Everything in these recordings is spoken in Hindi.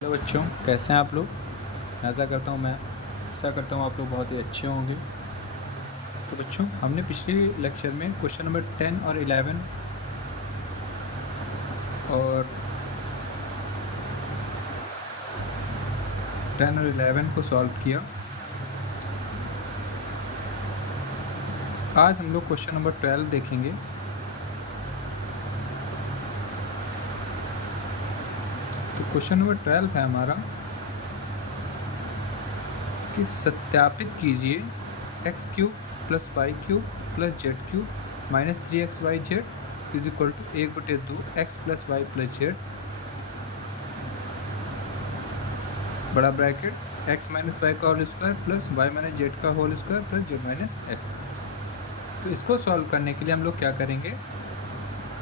हेलो बच्चों, कैसे हैं आप लोग। आशा करता हूँ आप लोग बहुत ही अच्छे होंगे। तो बच्चों, हमने पिछले लेक्चर में क्वेश्चन नंबर 10 और 11 को सॉल्व किया। आज हम लोग क्वेश्चन नंबर 12 देखेंगे। तो क्वेश्चन नंबर 12 है हमारा कि सत्यापित कीजिए x³ + y³ + z³ - 3xyz = 1/2 x + y + z बड़ा ब्रैकेट x - y का होल स्क्वायर + y - z का होल स्क्वायर + z - x। तो इसको सॉल्व करने के लिए हम लोग क्या करेंगे,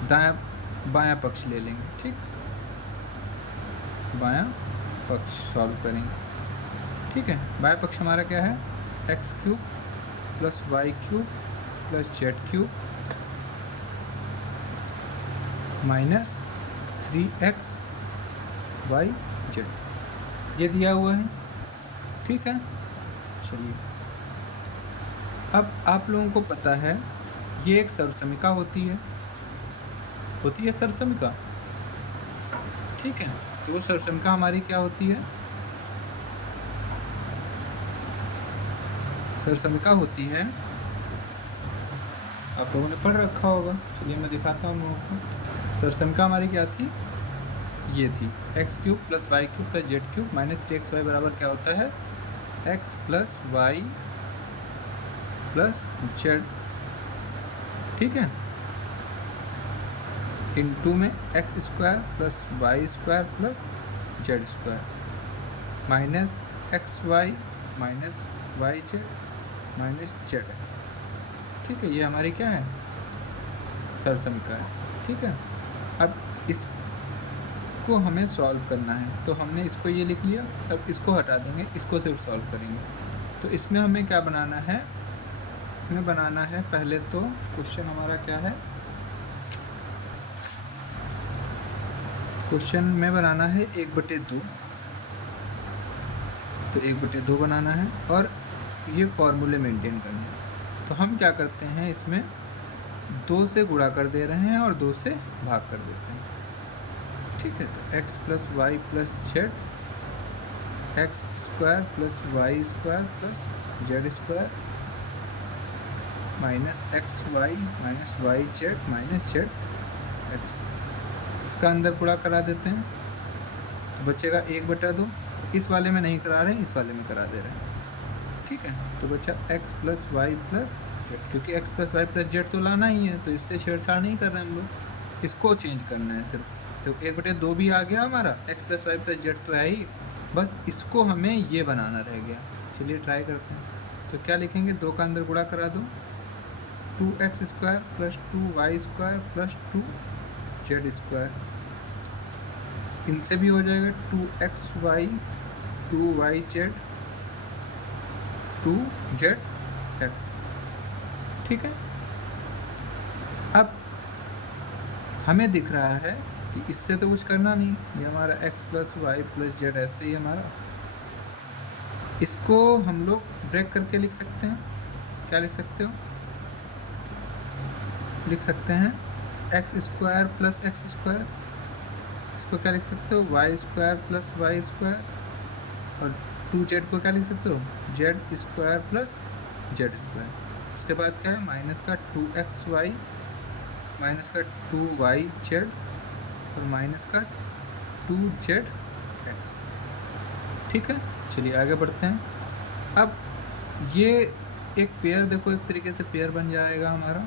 बायां पक्ष ले लेंगे। ठीक, बायां पक्ष सॉल्व करेंगे। ठीक है, बायां पक्ष हमारा क्या है, x³ + y³ + z³ - 3xyz ये दिया हुआ है। ठीक है, चलिए अब आप लोगों को पता है ये एक सर्वसमिका होती है सर्वसमिका। ठीक है, तो वो सर्वसमिका हमारी क्या होती है, सर्वसमिका होती है, आप लोगों ने पढ़ रखा होगा। चलिए मैं दिखाता हूँ लोगों को। सर्वसमिका हमारी क्या थी, ये थी x³ + y³ + z³ - 3xy बराबर क्या होता है, x + y + z। ठीक है, इनटू में x² + y² + z² - xy - yz - zx। ठीक है, ये हमारी क्या है, सर्वसमिका है। ठीक है, अब इसको हमें सॉल्व करना है, तो हमने इसको ये लिख लिया। अब इसको हटा देंगे, इसको सिर्फ सॉल्व करेंगे। तो इसमें हमें क्या बनाना है, इसमें बनाना है पहले तो क्वेश्चन हमारा क्या है, क्वेश्चन में बनाना है 1/2। तो 1/2 बनाना है और ये फॉर्मूले मेंटेन करने हैं। तो हम क्या करते हैं, इसमें 2 से गुणा कर दे रहे हैं और 2 से भाग कर देते हैं। ठीक है, तो x + y + z x² + y² + z² - xy - yz - zx। इसका अंदर गुणा करा देते हैं, तो बचेगा 1/2। इस वाले में नहीं करा रहे हैं, इस वाले में करा दे रहे हैं। ठीक है, तो बचा x + y + z, क्योंकि x + y + z तो लाना ही है, तो इससे छेड़छाड़ नहीं कर रहे हैं हम लोग, इसको चेंज करना है सिर्फ। तो 1/2 भी आ गया हमारा, x + y + z तो है ही, बस इसको हमें ये बनाना रह गया। चलिए ट्राई करते हैं। तो क्या लिखेंगे, 2 का अंदर गुणा करा दो, 2x² + 2y² + 2z²। इनसे भी हो जाएगा 2xy 2yz 2zx। ठीक है, अब हमें दिख रहा है कि इससे तो कुछ करना नहीं, ये हमारा x + y + z ऐसे ही हमारा। इसको हम लोग ब्रेक करके लिख सकते हैं। क्या लिख सकते हो, लिख सकते हैं x² + x²। इसको क्या लिख सकते हो, y² + y² और 2z को क्या लिख सकते हो, z² + z²। उसके बाद क्या है, माइनस का 2xy माइनस का 2yz और माइनस का 2zx। ठीक है, चलिए आगे बढ़ते हैं। अब ये एक पेयर देखो, एक तरीके से पेयर बन जाएगा हमारा।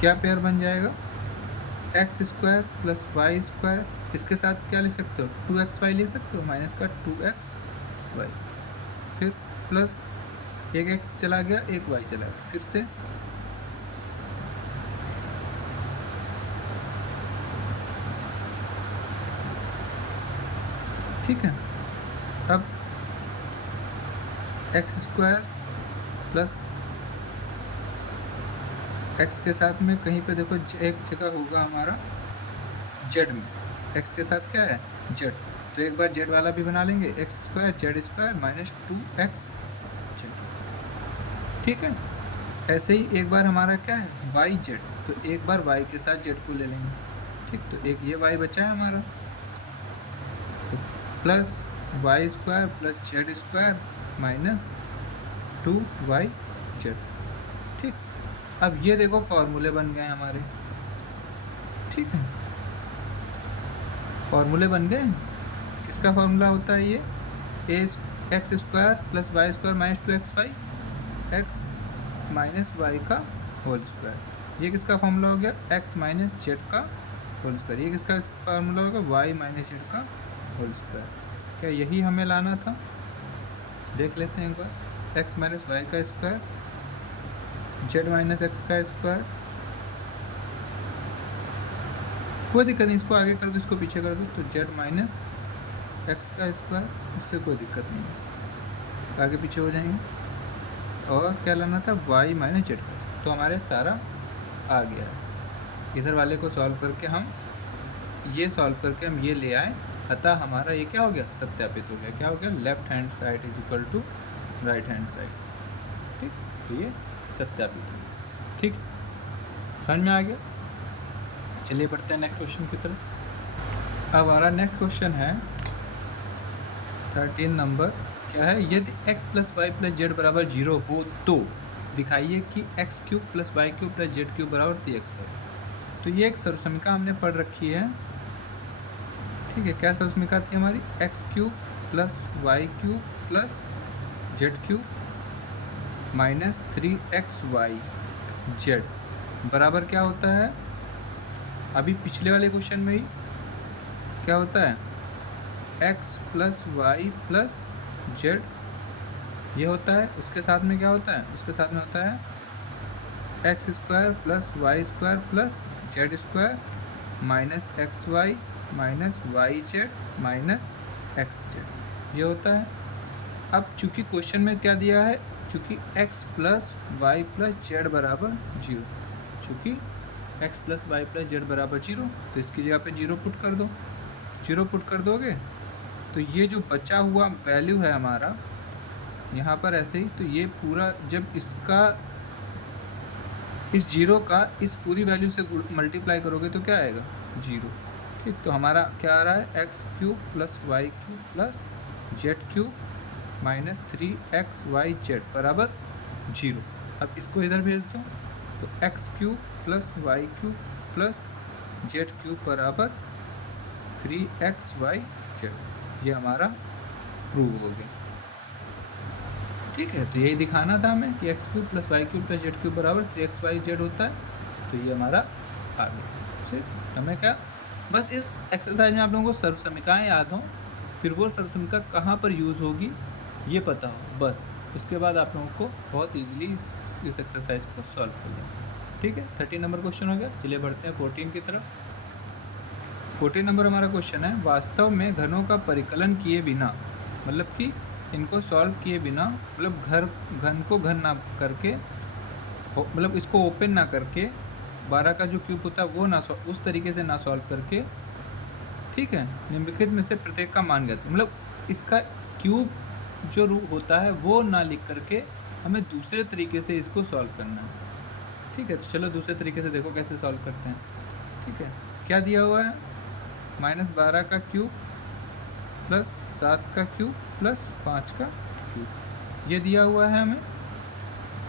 क्या पेयर बन जाएगा, x² + y²। इसके साथ क्या लिख सकते हो, 2xy लिख सकते हो, माइनस का 2xy, फिर प्लस एक x चला गया, एक y चला गया, फिर से ठीक है। अब x² + x के साथ में कहीं पे देखो एक जगह होगा हमारा जेड में, एक्स के साथ क्या है जेड, तो एक बार जेड वाला भी बना लेंगे, x square Z square minus 2x Z. ठीक है, ऐसे ही एक बार हमारा क्या है वाई जेड, तो एक बार वाई के साथ जेड को ले लेंगे। ठीक, तो एक ये वाई बचा है हमारा, तो plus Y square plus Z square minus 2y Z. ठीक, अब ये देखो फॉर्मूले बन गए हमारे। ठीक है, फॉर्मूले बन गए। किसका फॉर्मूला होता है ये, a x square plus Y square minus 2xy, x minus y का होल स्क्वायर। ये किसका फॉर्मूला हो गया, एक्स माइनस जेड का होल स्क्वायर। ये किसका फार्मूला होगा, वाई माइनस जेड का होल स्क्वायर। क्या यही हमें लाना था, देख लेते हैं एक बार। एक्स माइनस वाई का स्क्वायर, जेड माइनस एक्स का स्क्वायर, कोई दिक्कत नहीं, इसको आगे कर दो इसको पीछे कर दो, तो जेड माइनस एक्स का स्क्वायर, उससे कोई दिक्कत नहीं है, आगे पीछे हो जाएंगे। और क्या लाना था, वाई माइनस जेड का, तो हमारे सारा आ गया है। इधर वाले को सॉल्व करके हम ये सॉल्व करके हम ये ले आए, अतः हमारा ये क्या हो गया, सत्यापित हो गया। क्या हो गया, left hand side is equal to right hand side. ठीक, तो ये सत्यापित हो गया। ठीक, समझ में आ गया। चलिए बढ़ते हैं नेक्स्ट क्वेश्चन की तरफ। अब हमारा नेक्स्ट क्वेश्चन है 13 नंबर। क्या है, यदि x plus Y plus Z बराबर 0 हो तो दिखाइए कि X cube plus Y cube plus Z cube बराबर 3x है। तो ये एक सर्वसमीका हमने पढ़ रखी है। ठीक है, क्या सर्वसमीका थी हमारी, X cube plus Y cube plus Z cube minus 3xy Z बराबर क्या होता है, अभी पिछले वाले क्वेश्चन में ही क्या होता है, x plus Y plus Z ये होता है। उसके साथ में क्या होता है, उसके साथ में होता है X square plus Y square plus Z square minus X Y minus Y Z minus X Z, ये होता है। अब चूंकि क्वेश्चन में क्या दिया है, चूंकि x plus Y plus Z बराबर 0, चूँकि x plus Y plus Z बराबर 0, तो इसकी जगह पे 0 पुट कर दो। 0 पुट कर दोगे तो ये जो बचा हुआ वैल्यू है हमारा यहाँ पर ऐसे ही, तो ये पूरा जब इसका इस 0 का इस पूरी वैल्यू से मल्टीप्लाई करोगे तो क्या आएगा, 0। ठीक, तो हमारा क्या आ रहा है, X cube plus Y cube plus Z cube minus 3xy Z बराबर 0। अब इसको इधर भेज दो, तो X cube plus Y cube plus Z cube बराबर 3xy जेड, ये हमारा प्रूव हो गया। ठीक है, तो यही दिखाना था हमें कि X cube plus Y cube plus Z cube बराबर 3xy जेड होता है, तो ये हमारा आ गया। सिर्फ हमें क्या, बस इस एक्सरसाइज में आप लोगों को सर्वसमीकाएँ याद हों, फिर वो सर्वसमीका कहाँ पर यूज़ होगी ये पता हो, बस उसके बाद आप लोगों को बहुत ईजिली इस एक्सरसाइज को सॉल्व कर लें। ठीक है, 13 नंबर क्वेश्चन हो गया। चलिए बढ़ते हैं 14 की तरफ। 14 नंबर हमारा क्वेश्चन है, वास्तव में घनों का परिकलन किए बिना, मतलब कि इनको सॉल्व किए बिना, मतलब घन को घन ना करके, मतलब इसको ओपन ना करके 12 का जो क्यूब होता है वो ना उस तरीके से ना सॉल्व करके, ठीक है, निम्नलिखित में से प्रत्येक का मान ज्ञात, मतलब इसका क्यूब जो रूप होता है वो ना लिख करके हमें दूसरे तरीके से इसको सॉल्व करना है। ठीक है, तो चलो दूसरे तरीके से देखो कैसे सॉल्व करते हैं। ठीक है, क्या दिया हुआ है, -12 का क्यूब प्लस 7 का क्यूब प्लस 5 का क्यूब, ये दिया हुआ है हमें।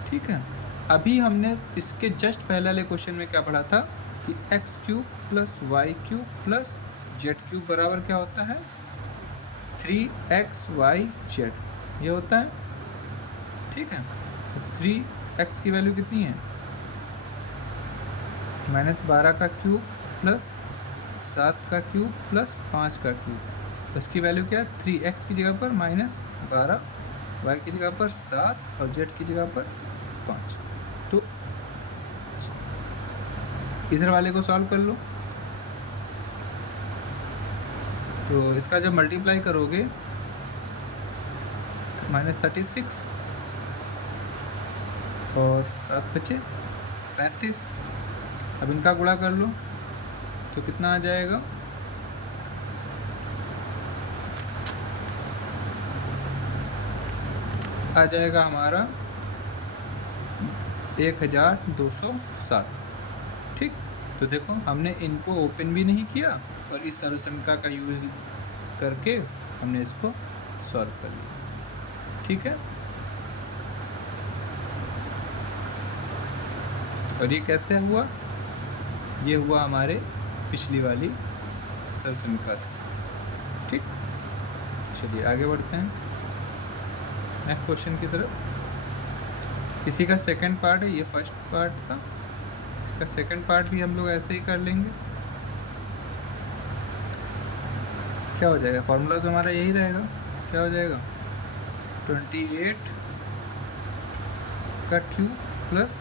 ठीक है, अभी हमने इसके जस्ट पहले वाले क्वेश्चन में क्या पढ़ा था कि X cube plus Y cube plus Z cube बराबर क्या होता है, 3xy जेड, ये होता है। ठीक है, तो 3x की वैल्यू कितनी है, -12 का क्यूब प्लस 7 का क्यूब प्लस 5 का क्यूब, तो इसकी वैल्यू क्या है, 3x की जगह पर -12, y की जगह पर 7 और z की जगह पर 5। तो इधर वाले को सॉल्व कर लो, तो इसका जब मल्टीप्लाई करोगे तो -36 और 7 बचे 35। अब इनका गुणा कर लो, तो कितना आ जाएगा, आ जाएगा हमारा 1207। ठीक, तो देखो हमने इनको ओपन भी नहीं किया और इस सर्वसमीकरण का यूज़ करके हमने इसको सॉल्व कर लिया। ठीक है, और ये कैसे हुआ, ये हुआ हमारे पिछली वाली सर्वसमीकरण से। ठीक, चलिए आगे बढ़ते हैं नेक्स्ट क्वेश्चन की तरफ। इसी का सेकंड पार्ट है, ये फर्स्ट पार्ट था, इसका सेकंड पार्ट भी हम लोग ऐसे ही कर लेंगे। क्या हो जाएगा, फॉर्मूला तो हमारा यही रहेगा, क्या हो जाएगा 28 का क्यूब प्लस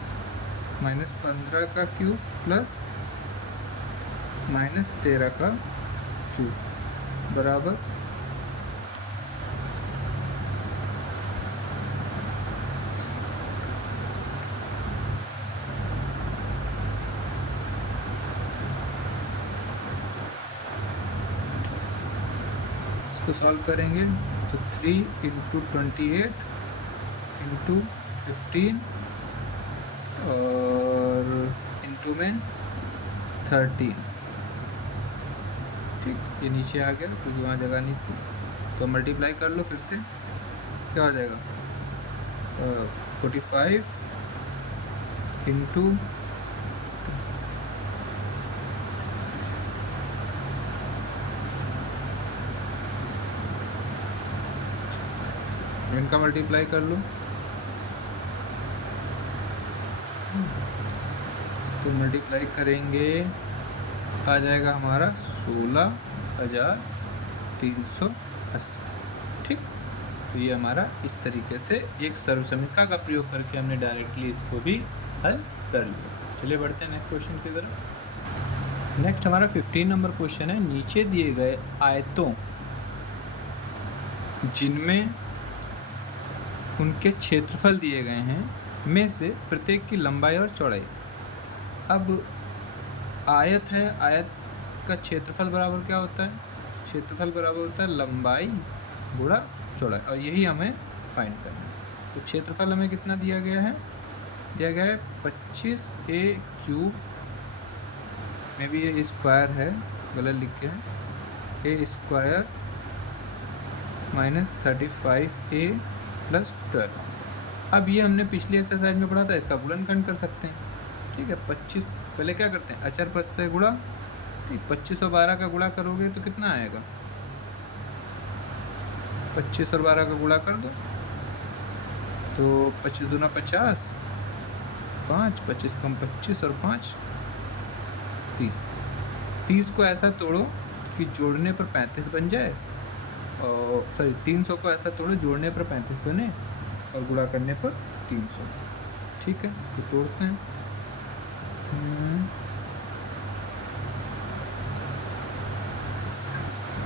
-15 का क्यूब प्लस -13 का क्यूब बराबर इसको सॉल्व करेंगे तो 3 × 28 × 15 और इंटू में 13। ठीक, ये नीचे आ गया क्योंकि वहाँ जगह नहीं थी, तो मल्टीप्लाई कर लो फिर से, क्या हो जाएगा 45 इंटू इनका मल्टीप्लाई कर लो, तो मल्टीप्लाई करेंगे आ जाएगा हमारा 16,380। ठीक, तो ये हमारा इस तरीके से एक सर्वसमीकरण का प्रयोग करके हमने डायरेक्टली इसको भी हल कर लिया। चलिए बढ़ते हैं नेक्स्ट क्वेश्चन की तरफ। नेक्स्ट हमारा 15 नंबर क्वेश्चन है, नीचे दिए गए आयतों जिनमें उनके क्षेत्रफल दिए गए हैं में से प्रत्येक की लंबाई और चौड़ाई। अब आयत है, आयत का क्षेत्रफल बराबर क्या होता है, क्षेत्रफल बराबर होता है लंबाई गुणा चौड़ाई, और यही हमें फाइंड करना है। तो क्षेत्रफल हमें कितना दिया गया है, दिया गया है 25a³ में भी ये स्क्वायर है, गलत लिख के है, a² -35a + 12। अब ये हमने पिछली एक्सरसाइज में पढ़ा था, इसका गुणनखंड कर सकते हैं। ठीक है, 25 पहले क्या करते हैं, अचर पद से गुणा। ठीक, 25 और 12 का गुणा करोगे तो कितना आएगा, 25 और 12 का गुणा कर दो तो 25 दूना 50, 5, 25 कम 25 और 5 30। 30 को ऐसा तोड़ो कि जोड़ने पर 35 बन जाए, और सॉरी 300 को ऐसा तोड़ो जोड़ने पर 35 बने और गुणा करने पर 300। ठीक है, तो तोड़ते हैं।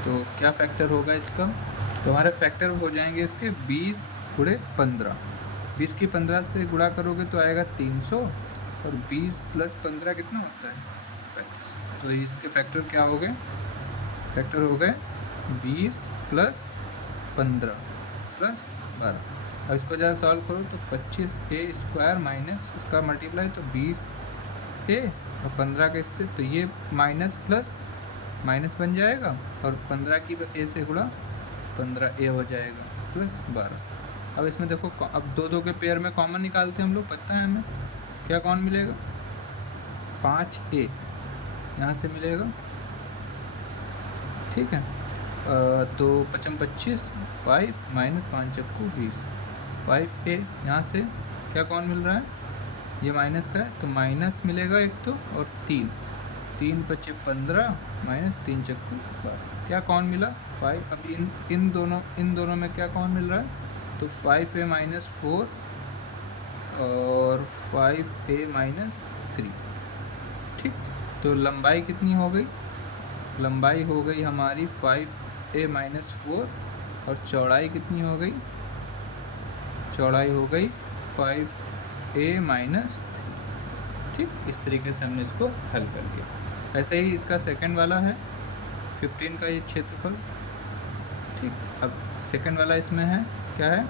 तो क्या फैक्टर होगा इसका, तो हमारे फैक्टर हो जाएंगे इसके 20 × 15। 20 की 15 से गुणा करोगे तो आएगा 300, और 20 + 15 कितना होता है 35। तो इसके फैक्टर क्या हो गए, फैक्टर हो गए 20 + 15 + 12। अब इसको ज़रा सॉल्व करो तो 25a² माइनस इसका मल्टीप्लाई तो 20a और 15 का इससे, तो ये माइनस प्लस माइनस बन जाएगा, और 15 की a से गुणा 15a हो जाएगा + 12। अब इसमें देखो, अब 2 के पेयर में कॉमन निकालते हैं हम लोग, पता है हमें क्या कौन मिलेगा, 5a यहाँ से मिलेगा। ठीक है, तो 55 25 5 - 5 × 20 5a यहाँ से क्या कौन मिल रहा है, ये माइनस का है तो माइनस मिलेगा एक तो, और 3 3 × 5 = 15 -3 × 12 क्या कौन मिला 5। अब इन दोनों में क्या कौन मिल रहा है, तो 5a - 4 और 5a - 3। ठीक, तो लंबाई कितनी हो गई, लंबाई हो गई हमारी 5a - 4, और चौड़ाई कितनी हो गई, चौड़ाई हो गई 5a - 3। ठीक, इस तरीके से हमने इसको हल कर लिया। ऐसे ही इसका सेकंड वाला है 15 का ये क्षेत्रफल। ठीक, अब सेकंड वाला इसमें है क्या है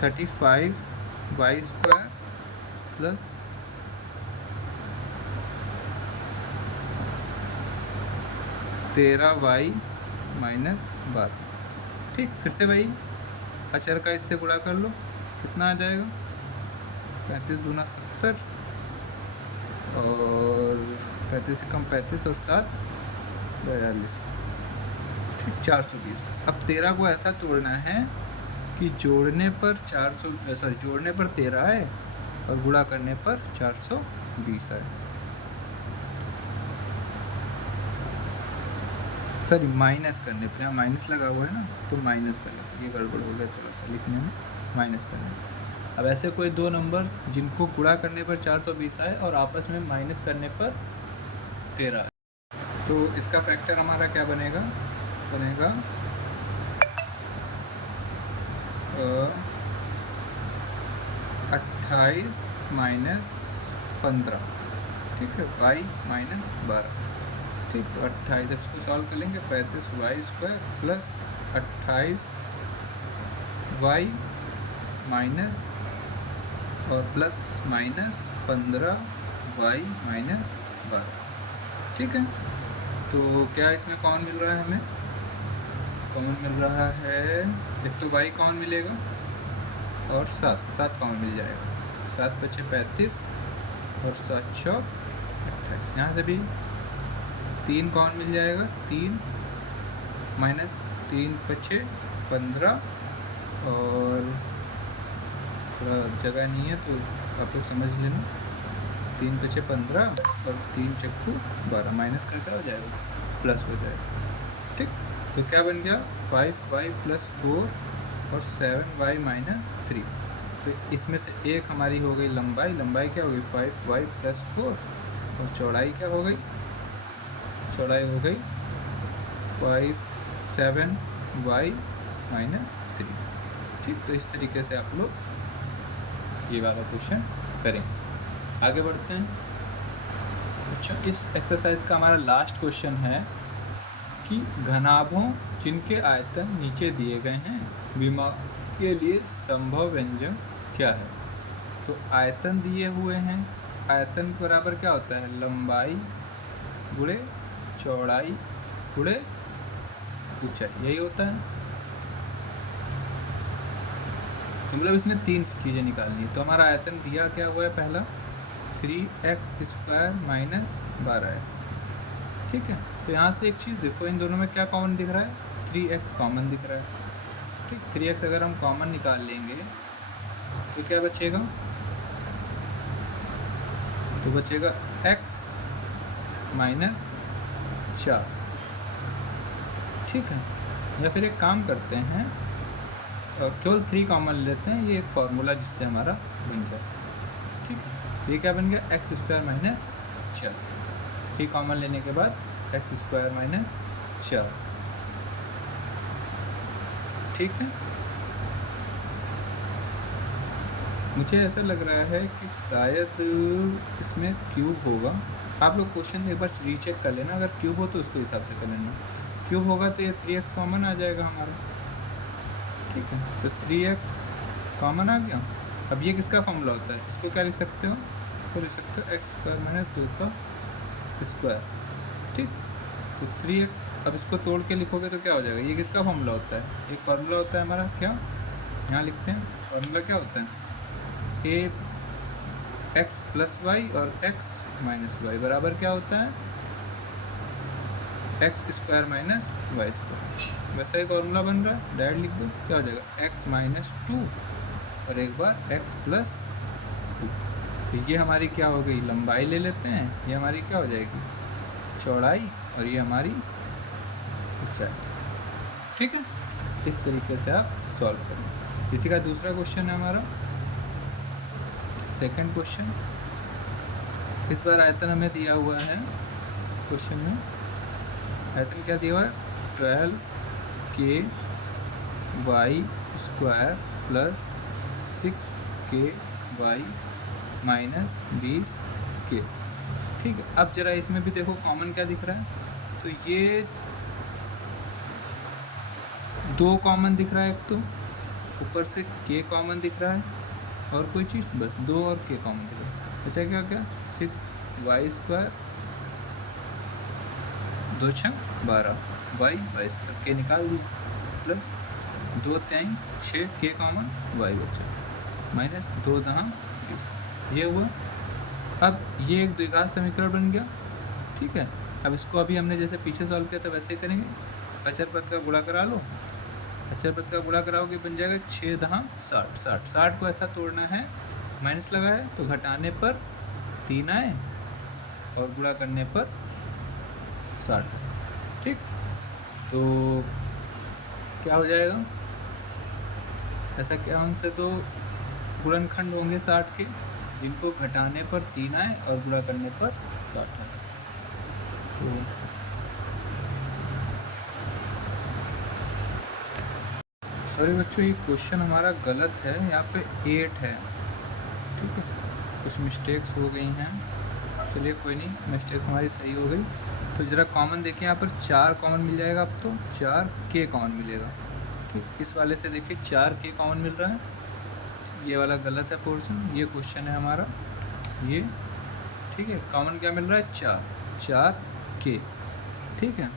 35 Y square plus 13 Y minus 12। ठीक, फिर से वही अचर का इससे गुणा कर लो, कितना आ जाएगा 35 दूना 70 और 35 से कम 35 और 7 42। ठीक, 420। अब 13 को ऐसा तोड़ना है कि जोड़ने पर 13 आए और गुणा करने पर 420 आए। सॉरी, माइनस करने पर, यहाँ माइनस लगा हुआ है ना, तो माइनस करने पर, ये गड़बड़ हो गया थोड़ा सा लिखने में, माइनस करने पर। अब ऐसे कोई दो नंबर्स जिनको गुणा करने पर 420 आए और आपस में माइनस करने पर 13 आए, तो इसका फैक्टर हमारा क्या बनेगा 28 माइनस 15। ठीक है, y माइनस 12। ठीक, तो 28 इसको सॉल्व कर लेंगे, 35 Y square plus 28 Y minus और प्लस माइनस 15 वाई माइनस 12। ठीक है, तो क्या इसमें कॉमन मिल रहा है, हमें कॉमन मिल रहा है, एक तो y कॉमन मिलेगा और 7 कॉमन मिल जाएगा, 7 बचे 35 और 7 चौक 28। यहाँ से भी 3 कॉमन मिल जाएगा, 3 माइनस 3 बचे 15 और थोड़ा जगह नहीं है तो आप लोग समझ लेना, 3 बचे 15 और 3 चक्कू 12, माइनस करके हो जाएगा प्लस हो जाएगा। ठीक, तो क्या बन गया 5y प्लस 4 और 7y माइनस 3। तो इसमें से एक हमारी हो गई लंबाई क्या हो गई 5y प्लस 4 और चौड़ाई क्या हो गई, चौड़ाई हो गई 7y माइनस 3। ठीक, तो इस तरीके से आप लोग ये वाला क्वेश्चन करें। आगे बढ़ते हैं। अच्छा, इस एक्सरसाइज का हमारा लास्ट क्वेश्चन है कि घनाभों जिनके आयतन नीचे दिए गए हैं विमा के लिए संभव व्यंजक क्या है। तो आयतन दिए हुए हैं, आयतन के बराबर क्या होता है लंबाई गुणे चौड़ाई गुणे ऊंचाई, यही होता है। मतलब इसमें 3 चीज़ें निकालनी है। तो हमारा आयतन दिया क्या हुआ है, पहला 3x स्क्वायर माइनस 12x। ठीक है, तो यहाँ से एक चीज़ देखो, इन दोनों में क्या कॉमन दिख रहा है 3x कॉमन दिख रहा है। ठीक, 3x अगर हम कॉमन निकाल लेंगे तो क्या बचेगा, तो बचेगा x माइनस 4। ठीक है, या फिर एक काम करते हैं, केवल 3 कॉमन लेते हैं, ये एक फार्मूला जिससे हमारा बन जाए। ठीक है, ये क्या बन गया एक्स स्क्वायर माइनस 4। 3 कॉमन लेने के बाद एक्स स्क्वायर माइनस 4। ठीक है, मुझे ऐसा लग रहा है कि शायद इसमें क्यूब होगा। आप लोग क्वेश्चन एक बार रीचेक कर लेना, अगर क्यूब हो तो उसके हिसाब से कर लेना। क्यूब होगा तो ये 3x कॉमन आ जाएगा हमारा। ठीक है, तो 3x कॉमन आ गया। अब ये किसका फॉर्मूला होता है, इसको क्या लिख सकते हो, इसको लिख सकते हो एक्स स्क्वायर माइनस 2 का स्क्वायर। ठीक, तो 3x, अब इसको तोड़ के लिखोगे तो क्या हो जाएगा, ये किसका फॉर्मूला होता है, एक फार्मूला होता है हमारा, क्या यहाँ लिखते हैं फार्मूला क्या होता है ए एक्स प्लस वाई और एक्स माइनस वाई बराबर क्या होता है X square minus Y square. वैसा ही फॉर्मूला बन रहा है, डायरेक्ट लिख दो, क्या हो जाएगा एक्स माइनस 2 और एक बार एक्स प्लस 2। तो ये हमारी क्या हो गई लंबाई ले लेते हैं, ये हमारी क्या हो जाएगी चौड़ाई और ये हमारी ऊंचाई। ठीक है, इस तरीके से आप सॉल्व करें। इसी का दूसरा क्वेश्चन है हमारा सेकंड क्वेश्चन। इस बार आयतन हमें दिया हुआ है क्वेश्चन में, आयतन क्या दिया हुआ है 12k square plus 6k minus 20k। ठीक है। अब जरा इसमें भी देखो कॉमन क्या दिख रहा है, तो ये 2 कॉमन दिख रहा है, एक तो ऊपर से k कॉमन दिख रहा है, और कोई चीज़, बस 2 और k कॉमन दिख रहा है। अच्छा क्या क्या 6y² 2 6 12 y² k निकाल दिए, प्लस 2 3 6 k कॉमन y बचा, माइनस 2 10 20, ये हुआ। अब ये एक द्विघात समीकरण बन गया, ठीक है। अब इसको अभी हमने जैसे पीछे सॉल्व किया था वैसे ही करेंगे, अचर पद का गुणा करा लो, अचर पद का गुणा कराओगे बन जाएगा 6 10 60 60 60 को ऐसा तोड़ना है, माइनस लगा है तो घटाने पर 3 आए और गुणा करने पर 60, ठीक। तो क्या हो जाएगा, ऐसा क्या उनसे तो गुणनखंड होंगे 60 के, जिनको घटाने पर 3 आए और गुणा करने पर 60 आए। तो सॉरी बच्चों, ये क्वेश्चन हमारा गलत है, यहाँ पे 8 है, ठीक है, कुछ मिस्टेक्स हो गई हैं, चलिए कोई नहीं, मिस्टेक हमारी सही हो गई। तो ज़रा कॉमन देखिए, यहाँ पर 4 कॉमन मिल जाएगा, अब तो 4 k कॉमन मिलेगा, ठीक। इस वाले से देखिए 4 k कॉमन मिल रहा है, ये वाला गलत है पोर्शन, ये क्वेश्चन है हमारा ये, ठीक है। कॉमन क्या मिल रहा है 4 k, ठीक है,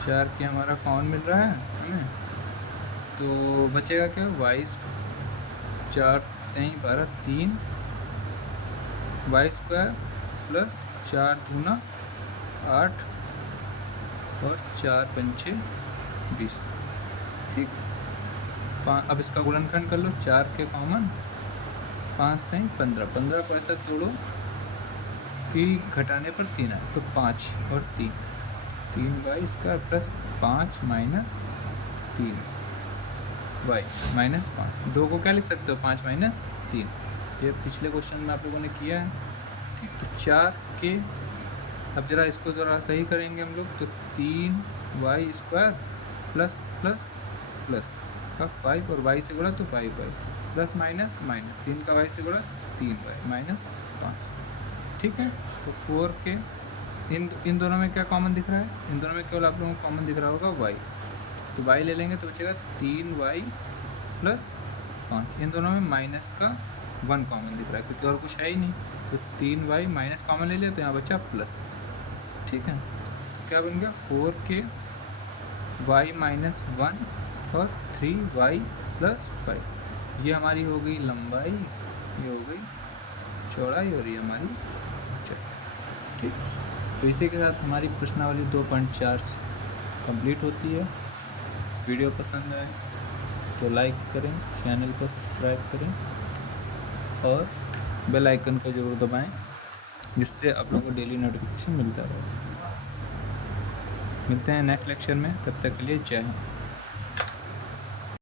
4 k हमारा कॉमन मिल रहा है हमें। तो बचेगा क्या, y 4 3 12 3 y² प्लस 4 दूना 8 और 4 पंचे 20, ठीक। अब इसका गुणनखंड कर लो, 4 के कॉमन, 5 3 15 15 को ऐसा तोड़ो कि घटाने पर 3 आए, तो 5 और 3 y² plus 5 minus 3 y minus 5, 2 को क्या लिख सकते हो 5 माइनस 3, ये पिछले क्वेश्चन में आप लोगों ने किया है, ठीक। तो 4 के, अब जरा इसको ज़रा सही करेंगे हम लोग, तो 3y² प्लस प्लस प्लस का 5 और y से गुणा तो 5y प्लस माइनस माइनस 3 का y से गुणा 3y माइनस 5, ठीक है। तो 4 के, इन दोनों में क्या कॉमन दिख रहा है, इन दोनों में केवल आप लोगों को कॉमन दिख रहा होगा y, तो y ले लेंगे तो बचेगा 3y प्लस 5, इन दोनों में माइनस का 1 कॉमन दिख रहा है क्योंकि और कुछ है ही नहीं, तो 3y माइनस कॉमन ले लिया तो यहाँ बचा प्लस, ठीक है। तो क्या बन गया 4 के y माइनस 1 और 3y प्लस 5, ये हमारी हो गई लंबाई, ये हो गई चौड़ाई और ये हमारी ऊंचाई, ठीक। तो इसी के साथ हमारी प्रश्नावली 2.4 कंप्लीट होती है। वीडियो पसंद आए तो लाइक करें, चैनल को सब्सक्राइब करें और बेल आइकन को ज़रूर दबाएं, जिससे आप लोगों को डेली नोटिफिकेशन मिलता रहे। मिलते हैं नेक्स्ट लेक्चर में, तब तक के लिए जय हिंद।